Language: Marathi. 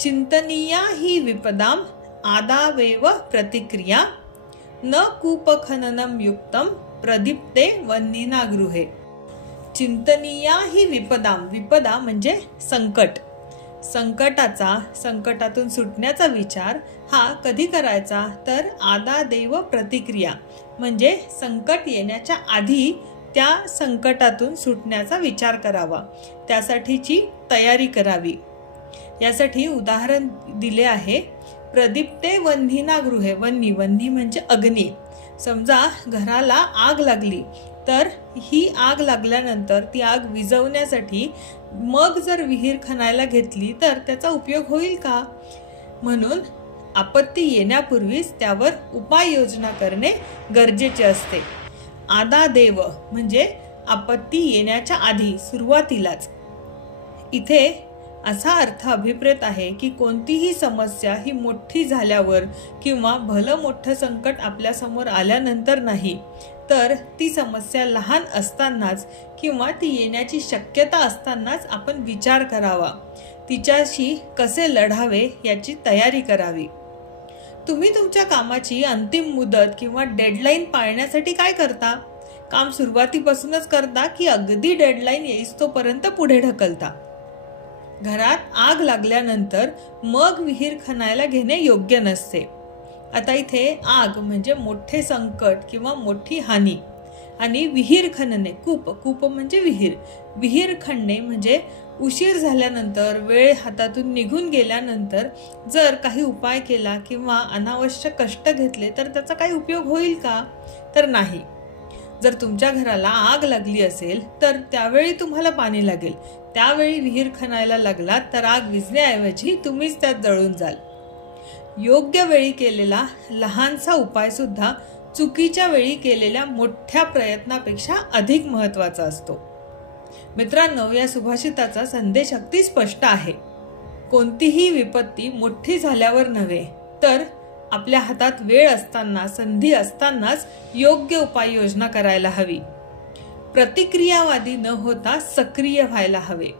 चिंतनीया ही विपदाम आदावेव प्रतिक्रिया न कूपखननम युक्तम प्रदीप्ते वह्निना गृहे। चिंतनीया ही विपदाम, विपदा म्हणजे संकट, संकटातून सुटण्याचा विचार हा कधी करायचा तर आदादेव प्रतिक्रिया म्हणजे संकट येण्याच्या आधी त्या संकटातून सुटण्याचा विचार करावा, त्यासाठीची तयारी करावी। यासाठी उदाहरण दिले आहे, प्रदीप्ते वह्निना गृहे। वह्नी म्हणजे अग्नी। समजा घराला आग लागली तर ही आग लागल्यानंतर ती आग विझवण्यासाठी मग जर विहीर खणायला घेतली तर त्याचा उपयोग होईल का? म्हणून आपत्ती येण्यापूर्वीच त्यावर उपाययोजना करणे गरजेचे असते। आदादेव म्हणजे आपत्ती येण्याच्या आधी, सुरुवातीलाच। इथे असा अर्थ अभिप्रेत आहे की कोणतीही समस्या ही मोठी झाल्यावर किंवा भलं मोठं संकट आपल्या समोर आल्यानंतर नाही, तर ती समस्या लहान असतानाच किंवा ती येण्याची शक्यता असतानाच आपण विचार करावा, तिच्याशी कसे लढावे याची तयारी करावी। तुम्ही तुमच्या कामाची अंतिम मुदत किंवा डेडलाईन पाळण्यासाठी काय करता? काम सुरुवातीपासूनच करता की अगदी डेडलाईन येईस तोपर्यंत पुढे ढकलता? घरात आग लागल्यानंतर मग विहीर खणायला घेणे योग्य नसते। आता इथे आग म्हणजे मोठे संकट किंवा मोठी हानी, आणि विहीर खणणे, कूप म्हणजे विहीर खणणे म्हणजे उशीर झाल्यानंतर, वेळ हातातून निघून गेल्यानंतर जर काही उपाय केला किंवा अनावश्यक कष्ट घेतले तर त्याचा काही उपयोग होईल का? तर नाही। जर तुमच्या घराला आग लागली असेल तर त्यावेळी तुम्हाला पाणी लागेल, त्यावेळी विहीर खणायला लागला तर आग विझण्याऐवजी तुम्हीच त्यात जळून जाल। योग्य वेळी केलेला लहानसा उपाय सुद्धा चुकीच्या वेळी केलेल्या मोठ्या प्रयत्नापेक्षा अधिक महत्त्वाचा असतो। मित्रांनो, या सुभाषिताचा संदेश अगदी स्पष्ट आहे। कोणतीही विपत्ती मोठी झाल्यावर नव्हे, तर आपल्या हातात वेळ असताना, संधी असतानाच योग्य उपाययोजना करायला हवी। प्रतिक्रियावादी न होता सक्रिय व्हायला हवे।